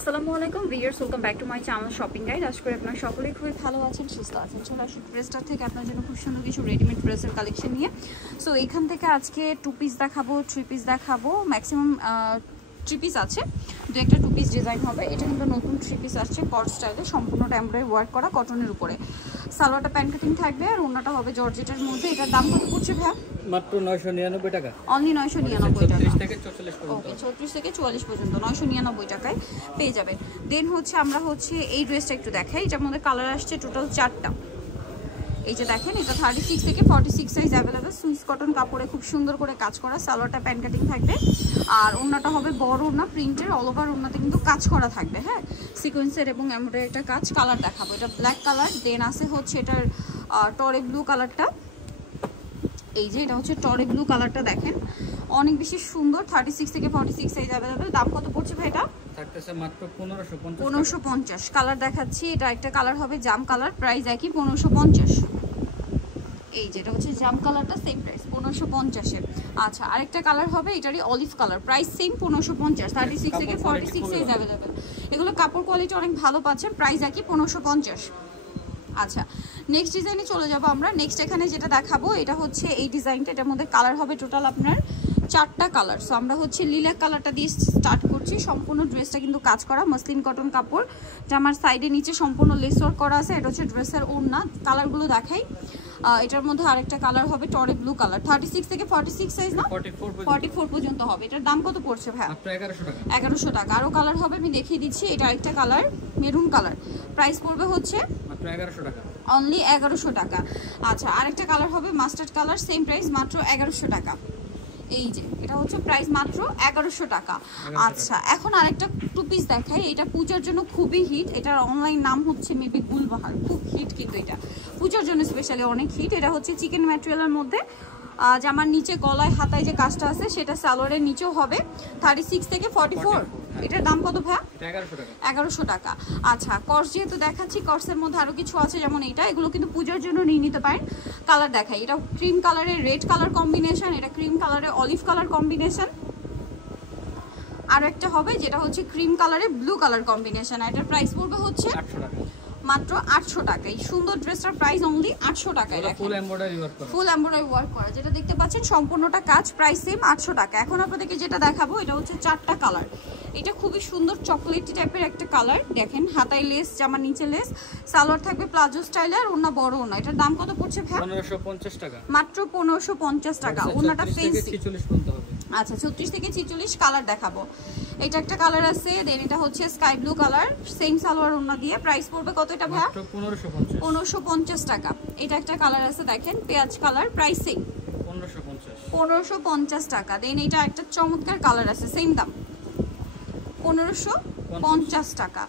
আসসালামু আলাইকুম viewers, welcome back to my channel shopping guide. আশা করি আপনারা সকলেই খুবই ভালো আছেন, সুস্থ আছেন। চলে আসুন ড্রেসটার থেকে আপনার জন্য খুব সুন্দর কিছু রেডিমেড ড্রেসের কালেকশন নিয়ে। সো এইখান থেকে আজকে 2 পিস দেখাবো, 3 পিস দেখাবো, ম্যাক্সিমাম 3 পিস আছে, দু একটা 2 পিস ডিজাইন হবে। এটা কিন্তু নতুন 3 পিস আসছে কট স্টাইলে, সম্পূর্ণটা এমব্রয়ডারি ওয়ার্ক করা কটনের উপরে। সালোয়ারটা প্যান্ট কাটিং থাকবে আর ওড়নাটা হবে জর্জেটের মধ্যে। এটার দাম কত পড়ছে ভাইয়া? মাত্র 999 টাকা, অনলি 999 টাকা। 36 থেকে 44 পর্যন্ত। ওকে, 36 থেকে 44 পর্যন্ত 999 টাকায় পেয়ে যাবেন। দেন হচ্ছে আমরা এই ড্রেসটা একটু দেখাই। এটার মধ্যে কালার আসছে টোটাল 4টা। এই যে দেখেন, এটা 36 থেকে 46 সাইজ অ্যাভেলেবেল। সুইস কটন কাপড়ে খুব সুন্দর করে কাজ করা, সালোয়ারটা প্যান্ট কাটিং থাকবে আর ওড়নাটা হবে বড় ওড়না, প্রিন্টের অল ওভার ওড়নাতে কিন্তু কাজ করা থাকবে। হ্যাঁ, সিকোয়েন্সের এবং এমব্রয়ডারি একটা কাজ। কালার দেখাবো, এটা ব্ল্যাক কালার। দেন আছে হচ্ছে এটার টরে ব্লু কালারটা। এই যে এটা হচ্ছে টরে ব্লু কালারটা, দেখেন অনেক বেশি সুন্দর। 36 থেকে 46 সাইজ অ্যাভেলেবেল। দাম কত পড়ছে ভাই? এটা থাকতেছে মাত্র 1550। কালার দেখাচ্ছি, এটা একটা কালার হবে জাম কালার, প্রাইস একই 1550। এই যে এটা হচ্ছে জাম কালারটা, সেম প্রাইস 1550 এর। আচ্ছা, আরেকটা কালার হবে, এটারই অলিভ কালার, প্রাইস সেম 1550। 36 থেকে 46 সাইজ অ্যাভেলেবেল। এগুলো কাপড় কোয়ালিটি অনেক ভালো পাচ্ছেন, প্রাইস একই 1550। আচ্ছা, নেক্সট ডিজাইনে চলে যাব আমরা। নেক্সট এখানে যেটা দেখাবো এটা হচ্ছে এই ডিজাইনটা। এটার মধ্যে কালার হবে টোটাল আপনার 4টা কালার। সো আমরা হচ্ছে লিলাক কালারটা দিয়ে স্টার্ট করছি। সম্পূর্ণ ড্রেসটা কিন্তু কাজ করা মসলিন কটন কাপড়, জামার সাইডে নিচে সম্পূর্ণ লেস ওয়ার্ক করা আছে। এটা হচ্ছে ড্রেসের ওড়না। কালারগুলো দেখাই। এটার মধ্যে আরেকটা কালার হবে টরে ব্লু কালার। 36 থেকে 46 সাইজ না, 44 পর্যন্ত হবে। এটার দাম কত পড়ছে ভাই? মাত্র 1100 টাকা। 1100 টাকা। আরো কালার হবে, আমি দেখিয়ে দিচ্ছি। এটা আরেকটা কালার মেরুন কালার, প্রাইস পড়বে হচ্ছে মাত্র 1100 টাকা, অনলি 1100 টাকা। আচ্ছা, আরেকটা কালার হবে মাস্টার্ড কালার, সেম প্রাইস মাত্র 1100 টাকা। এই যে এটা হচ্ছে প্রাইস মাত্র 1100 টাকা। আচ্ছা, এখন আরেকটা 2 পিস দেখাই। এটা পূজার জন্য খুবই হিট। এটার অনলাইন নাম হচ্ছে মেবি গুলবাহার। খুব হিট, কিন্তু এটা পূজার জন্য স্পেশালি অনেক হিট। এটা হচ্ছে চিকেন ম্যাটেরিয়ালের মধ্যে, জামার নিচে গলায় হাতায় যে কাজটা আছে সেটা সালোয়ারের নিচেও হবে। 36 থেকে 44। এটার দাম কত ভাই? 1100 টাকা। আচ্ছা, কর্স যেহেতু দেখাচ্ছি, কর্সের মধ্যে আরো কিছু আছে যেমন এটা, এগুলো কিন্তু পূজার জন্য নিয়ে নিতে পারেন। কালার দেখাই, এটা ক্রিম কালারের রেড কালার কম্বিনেশন, এটা ক্রিম কালারের অলিভ কালার কম্বিনেশন। আর একটা হবে যেটা হচ্ছে ক্রিম কালারের ব্লু কালার কম্বিনেশন। আর এটার প্রাইস পড়বে হচ্ছে 800 টাকা, মাত্র 800 টাকা। এই সুন্দর ড্রেসটার প্রাইস অনলি 800 টাকায়। ফুল এমব্রয়ডারি ওয়ার্ক করা, ফুল এমব্রয়ডারি ওয়ার্ক করা, যেটা দেখতে পাচ্ছেন সম্পূর্ণটা কাজ, প্রাইস সেম 800 টাকা। এখন আপনাদেরকে যেটা দেখাবো এটা হচ্ছে 4টা কালার। এটা খুবই সুন্দর চকলেটি টাইপের একটা কালার। দেখেন, হাতায় লেস, জামার নিচে লেস, সালোয়ার থাকবে প্লাজো স্টাইলে আর ওড়না বড় ওড়না। এটার দাম কত পড়ছে ভাই? 1550 টাকা, মাত্র 1550 টাকা। ওড়নাটা ফেন্সি। 46 পর্যন্ত হবে। আচ্ছা, 36 থেকে 46 কালার দেখাবো। এটা একটা কালার আছে, দেন এটা হচ্ছে sky blue colour, same salwar ওড়না দিয়ে। প্রাইস পড়বে কত এটা ভাই? মাত্র 1550। 1550 টাকা। এটা একটা কালার আছে, দেখেন পেঁয়াজ কালার, প্রাইস সেম 1550 টাকা। দেন এটা একটা চমৎকার কালার আছে, সেম দাম 1550 টাকা।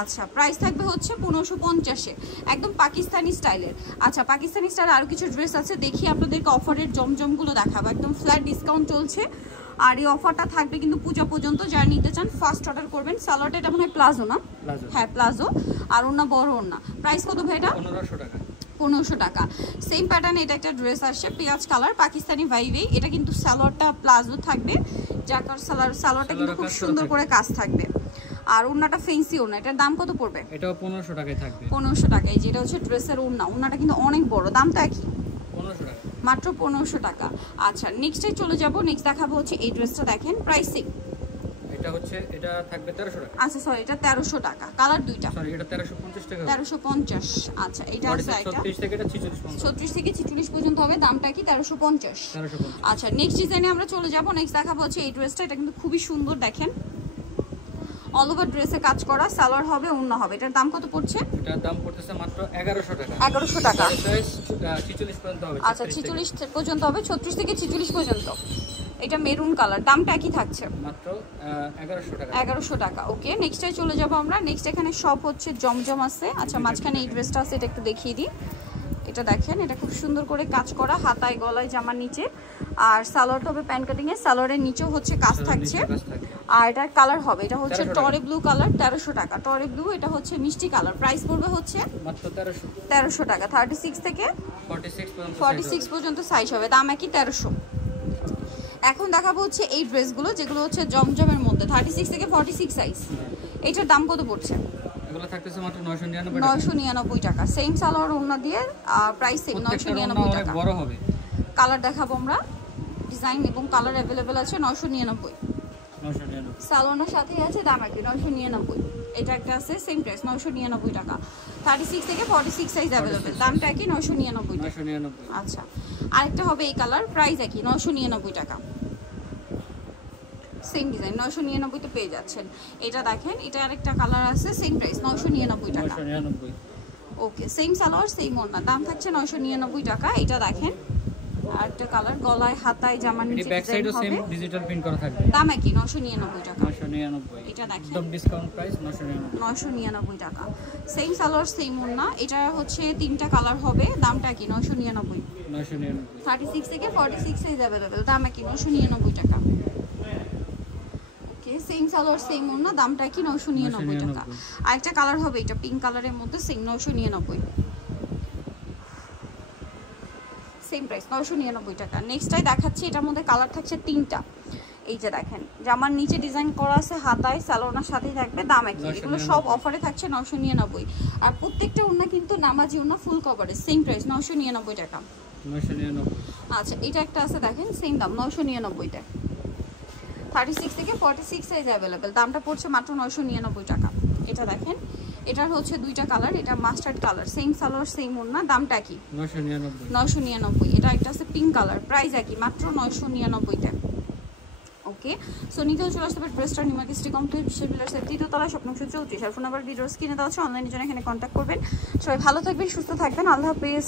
আচ্ছা, প্রাইস থাকবে হচ্ছে 1550-এ, একদম পাকিস্তানি স্টাইলের। আচ্ছা, পাকিস্তানি স্টাইলে আরো কিছু ড্রেস আছে, দেখি আপনাদেরকে অফারের জমজমগুলো দেখাবো। একদম ফ্ল্যাট ডিসকাউন্ট চলছে আর এই অফারটা থাকবে কিন্তু পূজা পর্যন্ত। যারা নিতে চান ফার্স্ট অর্ডার করবেন। সালোয়ারটা এটা মনে হয় প্লাজো না? হ্যাঁ, প্লাজো। আর ওড়না বড় ওড়না। প্রাইস কত ভাই এটা? 1500 টাকা, 1500 টাকা। সেম প্যাটার্নে এটা একটা ড্রেস আসছে পেঁয়াজ কালার, পাকিস্তানি ভাইবেই। এটা কিন্তু সালোয়ারটা প্লাজো থাকবে, জাকার সালোয়ারটা কিন্তু খুব সুন্দর করে কাজ থাকবে আর ওড়নাটা ফেন্সি ওড়না। এটার দাম কত পড়বে? এটাও 1500 টাকায় থাকবে। 1500 টাকায়। যেটা হচ্ছে ড্রেসের ওড়না, ওড়নাটা কিন্তু অনেক বড়, দামটা একই 1500 টাকা, মাত্র 1500 টাকা। আচ্ছা, নেক্সটে চলে যাব। নেক্সট দেখাবো হচ্ছে এই ড্রেসটা, দেখেন প্রাইসিং। এটা থাকবে 1300 টাকা। আচ্ছা, সরি, এটা 1300 টাকা। কালার দুইটা। সরি, এটা 1350 টাকা। 1350। আচ্ছা, এটা আছে এটা 36 থেকে এটা 46 পর্যন্ত। 36 থেকে 46 পর্যন্ত হবে, দামটা কি? 1350। আচ্ছা, নেক্সট ডিজাইনে আমরা চলে যাব। নেক্সট দেখাবো হচ্ছে এই ড্রেসটা। এটা কিন্তু খুবই সুন্দর, দেখেন অল ওভার ড্রেসে কাজ করা, সালোয়ার হবে, ওড়না হবে। এটার দাম কত পড়ছে? এটার দাম পড়তেছে মাত্র 1100 টাকা। 1100 টাকা। সাইজ 46 পর্যন্ত হবে। আচ্ছা, 46 পর্যন্ত হবে, 36 থেকে 46 পর্যন্ত। এটা মেরুন কালার, দামটা একই থাকছে মাত্র 1100 টাকা। 1100 টাকা। ওকে, নেক্সটে চলে যাব আমরা। নেক্সট এখানে সব হচ্ছে জমজম আছে। আচ্ছা, মাঝখানে এই ড্রেসটা আছে, এটা একটু দেখিয়ে দিই। এটা দেখেন, এটা খুব সুন্দর করে কাজ করা, হাতায় গলায় জামার নিচে, আর সালোয়ারটা হবে প্যান্ট কাটিং এ, সালোয়ারের নিচেও হচ্ছে কাজ থাকছে। আর এটার কালার হবে, এটা হচ্ছে টরে ব্লু কালার, 1300 টাকা। টরে ব্লু, এটা হচ্ছে মিষ্টি কালার। প্রাইস পড়বে হচ্ছে মাত্র 1300 টাকা। 36 থেকে 46 পর্যন্ত সাইজ হবে, দাম একই 1300। এখন দেখাবো হচ্ছে এই ড্রেসগুলো, যেগুলো হচ্ছে জমজমের মধ্যে 36 থেকে 46 সাইজ। এটার দাম কত পড়ছে? এগুলো থাকতেছে মাত্র 999 টাকা। 999 টাকা। সেম সালোয়ার ওড়না দিয়ে প্রাইস সেম 999 টাকা। বড় হবে। কালার দেখাবো আমরা, ডিজাইন এবং কালার अवेलेबल আছে 999। সালোয়ারের সাথে আছে দাম একই 999। এটা একটা আছে সেম প্রাইস 999 টাকা। 36 থেকে 46 সাইজ अवेलेबल, দামটা কি 999 টাকা। 999। আচ্ছা, আরেকটা হবে এই কালার, প্রাইস একই 999 টাকা। সেম ডিজাইন 999 তে পেয়ে যাচ্ছেন। এটা দেখেন, এটা আরেকটা কালার আছে সেম প্রাইস 999 টাকা। 999। ওকে, সেম সালোয়ার সেম ওড়না, দাম থাকছে 999 টাকা। এটা দেখেন আরেকটা কালার, গলায় হাতায় জামার নিচে ব্যাক ডিজাইন সাইডও সেম হবে, ডিজিটাল প্রিন্ট করা থাকবে। দাম একই 999 টাকা। 999। এটা দেখেন একদম ডিসকাউন্ট প্রাইস 999। 999 টাকা। সেম সালোয়ার সেম ওড়না, এটা হচ্ছে তিনটা কালার হবে, দামটা কি 999। 999। 36 থেকে 46 সাইজ अवेलेबल, দাম কি 999 টাকা। ওকে, সেম সালোয়ার সেম ওড়না, দামটা কি 999 টাকা। আরেকটা কালার হবে, এটা পিঙ্ক কালারের মধ্যে সেম 999। সেম প্রাইস 999 টাকা। নেক্সটটাই দেখাচ্ছি, এটার মধ্যে কালার থাকছে তিনটা। এই যে দেখেন, জামার নিচে ডিজাইন করা আছে, হাতায় সালোয়ারের সাথেই থাকবে, দাম একই। এগুলো সব অফারে থাকছে 999। আর প্রত্যেকটা ওড়না কিন্তু নামাজি ওড়না, ফুল কভারেজ, সেম প্রাইস 999 টাকা। 999। আচ্ছা, এটা একটা আছে দেখেন সেম দাম 999 টাকা। 36 থেকে 46 সাইজ अवेलेबल, দামটা পড়ছে মাত্র 999 টাকা। এটা দেখেন, এটার হচ্ছে দুইটা কালার, এটা mustard colour, same salwar same ওড়না, দামটা কি 999। 999। এটা একটা আছে পিঙ্ক কালার, প্রাইস একই মাত্র 999 টাকা। ওকে, সো নিতে চলে আসতে পারে ড্রেসটা নিউ মার্কেট সিটি কমপ্লেক্স বিশ্ববিদ্যালয়ের তৃতীয়তলা, স্বপ্ন 34। আর ফোন নাম্বার ভিডিওর স্ক্রিনে দেওয়া আছে, অনলাইনে জন্য এখানে কন্ট্যাক্ট করবেন। সবাই ভালো থাকবেন, সুস্থ থাকবেন, আল্লাহ হাফেজ।